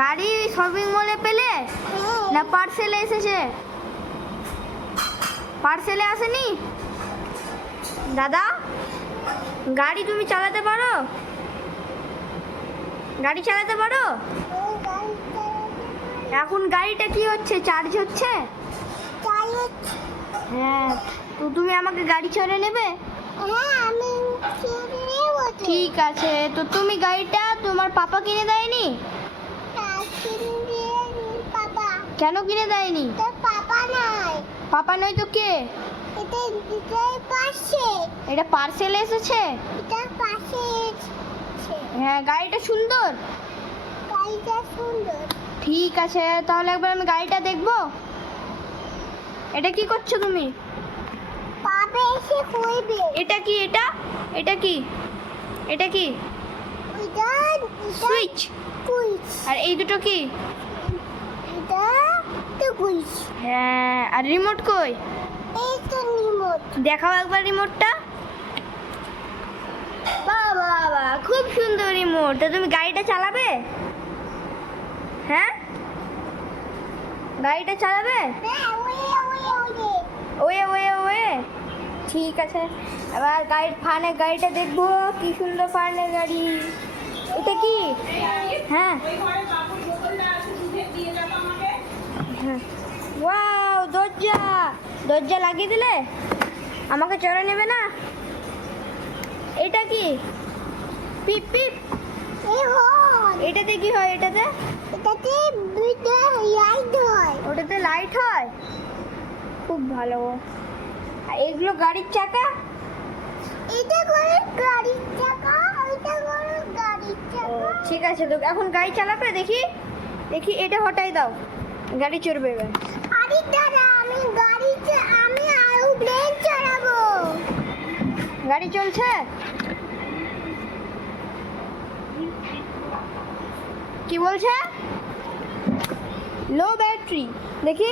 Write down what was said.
গাড়ি শপিং মলে পেলে না পার্সেলে এসেছে? পার্সেলে আসেনি? দাদা, গাড়ি তুমি চালাতে পারো? গাড়ি চালাতে পারো? এখন গাড়িটা কি হচ্ছে, চার্জ হচ্ছে? হ্যাঁ, তো তুমি আমাকে গাড়ি চড়ে নেবে? ঠিক আছে, তো তুমি গাড়িটা তোমার পাপা কিনে দেয়নি? কেন কিনে দেয়নি? পাপা নয় তো কে? এটা পার্সেল এসেছে? হ্যাঁ, গাড়িটা সুন্দর। ঠিক আছে, তাহলে একবার আমি গাড়িটা দেখবো। এটা কি করছো তুমি? এটা কি? এটা কি? এটা কি? সুইচ। আর এই দুটো কি? হ্যাঁ, আর রিমোট কই? দেখাও একবার রিমোটটা। বাবা বাবা, খুব সুন্দর রিমোট। তো তুমি গাড়িটা চালাবে? হ্যাঁ, গাড়িটা চালাবে? ওয়ে ওয়ে ওয়ে, ঠিক আছে। এবার গাড়িটা দেখবো। কি সুন্দর ফানের গাড়ি। এটা কি? হ্যাঁ, ওয়াও, দরজা লাগিয়ে দিলে? আমাকে চড়ে নেবে না? এটা কি? পিপ পিপ। এটাতে কি হয়? ওটাতে লাইট হয়? খুব ভালো। আর এগুলো গাড়ির চাকা? ঠিক আছে, তো এখন গাড়ি চালাবে? দেখি এটা হটাই দাও, গাড়ি চড়বে এবার। গাড়ি চলছে? কি বলছে? লো ব্যাটারি। দেখি।